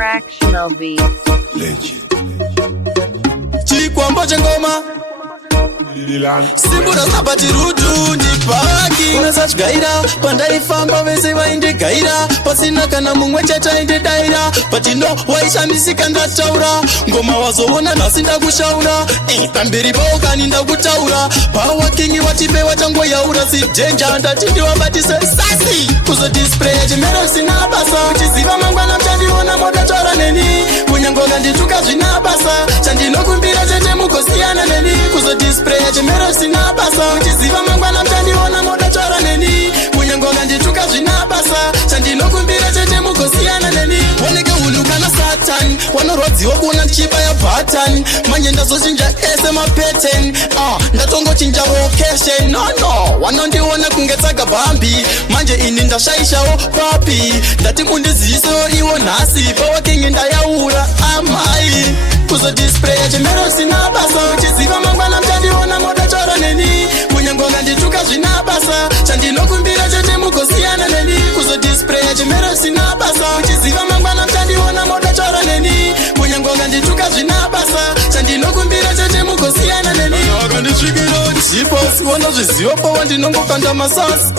Fractional Beats. Legend. Chikwamba chengoma simbura sabati rutu ndipaki nasatyaira pandaifamba vese vaindigaira pasina kana mumwe chataindidaira patino waishamisika ndataura ngoma wazoona nhasi ndakushaura pamberi paukani ndakutaura pawakingi watipewa changoyaura sidhenja ndati ndiwabatise sasi kuzodisplaya chimero sina basa uchiziva mangwana mchandiona motatora neni kunyangoka ndituka zvina basa chandinokumbira chete mugosiyana neni kuzodisplaya chimero sina basa uchiziva mangwana mchandiona motatora neni kunyangoka ndituka zvina basa chandinokumbira chete mugosiyana neni waneke hulu kana satani wanorwadziwa kuona ndichibaya bhatani manje ndazochinja ese mapeten ndatongochinja location no wanondiona kunge tsaga bhambi manje ini ndashaishawo papi ndati mundizivisewo iwo nhasi pawakingi ndayaura amai kuzodisplaya chimero sina basa uchiziva mangwana mchandiona motatora neni kunyangonga ndituka zvina basa chandinokumbira chete mugosiyana neni kuzodisplaya chimero sina basa uchiziva mangwana mchandiona motatora neni kunyangonga ndituka zvina basa chandinokumbira chete mugosiyana neni akandisvikira jiposi wanozviziva pawandinongokanda masasi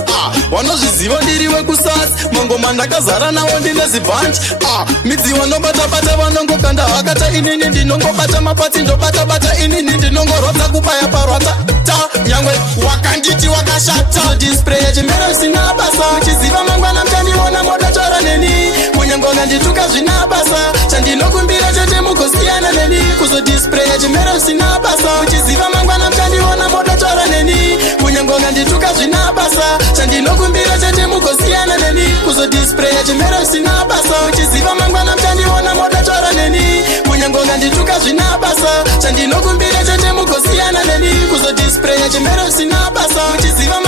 wanozviziva ndiriwe kusasi mangoma ndakazara nawo ndine zibhanji midzi wanobatabata vanongokanda hakata inini ndinongobata mapatsi ndobatabata inini ndinongorwadza kubaya parwadza nyangwe wakanditi wakashata display chimero sina basa uchiziva mangwana mchandiona motatora neni kunyangonga ndituka zvina basa chandinokumbira chete mugosiyana neni kuzodisplaya chimero sina basa uchiziva mangwana mchandiona motatora neni kunyangonga ndituka zvina basa chandinokumbira chete mugosiyana neni kuzodisplaya chimero sina basa uchiziva mangwana mchandiona motatora neni kunyangonga ndituka zvina basa chandinokumbira chete mugosiyana neni kuzodisplaya chimero sina basa uchiziva